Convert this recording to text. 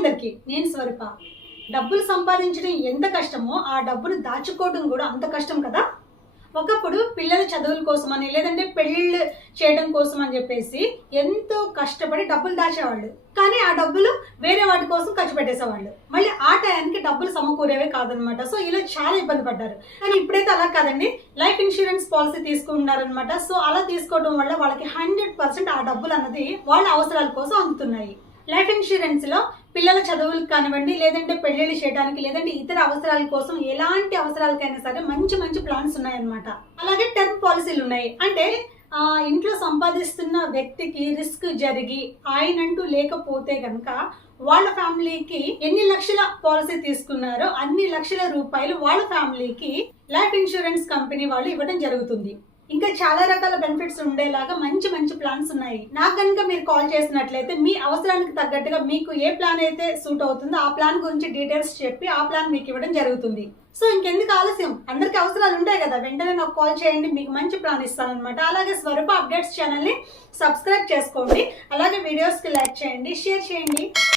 అందరికీ నేను స్వరూప. డబ్బులు సంపాదించడం ఎంత కష్టమో ఆ డబ్బును దాచుకోవడం కూడా అంత కష్టం కదా. ఒకప్పుడు పిల్లల చదువుల కోసమని లేదంటే పెళ్లిళ్ళు చేయడం కోసం అని చెప్పేసి ఎంతో కష్టపడి డబ్బులు దాచేవాళ్ళు. కానీ ఆ డబ్బులు వేరే వాటి కోసం ఖర్చు పెట్టేసేవాళ్ళు. మళ్ళీ ఆ టయానికి డబ్బులు సమకూరేవే కాదనమాట. సో ఇలా చాలా ఇబ్బంది పడ్డారు. కానీ ఇప్పుడైతే అలా కాదండి, లైఫ్ ఇన్సూరెన్స్ పాలసీ తీసుకుంటున్నారనమాట. సో అలా తీసుకోవడం వల్ల వాళ్ళకి 100% ఆ డబ్బులు అన్నది వాళ్ళ అవసరాల కోసం అందుతున్నాయి. లైఫ్ ఇన్సూరెన్స్ లో పిల్లల చదువులకు కానివ్వండి, లేదంటే పెళ్లిళ్ళు చేయడానికి, లేదంటే ఇతర అవసరాల కోసం ఎలాంటి అవసరాలకైనా సరే మంచి మంచి ప్లాన్స్ ఉన్నాయన్నమాట. అలాగే టర్మ్ పాలసీలు ఉన్నాయి. అంటే ఇంట్లో సంపాదిస్తున్న వ్యక్తికి రిస్క్ జరిగి ఆయనంటూ లేకపోతే గనక వాళ్ళ ఫ్యామిలీకి ఎన్ని లక్షల పాలసీ తీసుకున్నారో అన్ని లక్షల రూపాయలు వాళ్ళ ఫ్యామిలీకి లైఫ్ ఇన్సూరెన్స్ కంపెనీ వాళ్ళు ఇవ్వడం జరుగుతుంది. ఇంకా చాలా రకాల బెనిఫిట్స్ ఉండేలాగా మంచి మంచి ప్లాన్స్ ఉన్నాయి. నాకు కనుక మీరు కాల్ చేసినట్లయితే మీ అవసరానికి తగ్గట్టుగా మీకు ఏ ప్లాన్ అయితే సూట్ అవుతుందో ఆ ప్లాన్ గురించి డీటెయిల్స్ చెప్పి ఆ ప్లాన్ మీకు ఇవ్వడం జరుగుతుంది. సో ఇంకెందుకు ఆలస్యం, అందరికి అవసరాలు ఉంటాయి కదా, వెంటనే నాకు కాల్ చేయండి, మీకు మంచి ప్లాన్ ఇస్తానన్నమాట. అలాగే స్వరూప అప్డేట్స్ ఛానల్ని సబ్స్క్రైబ్ చేసుకోండి. అలాగే వీడియోస్కి లైక్ చేయండి, షేర్ చేయండి.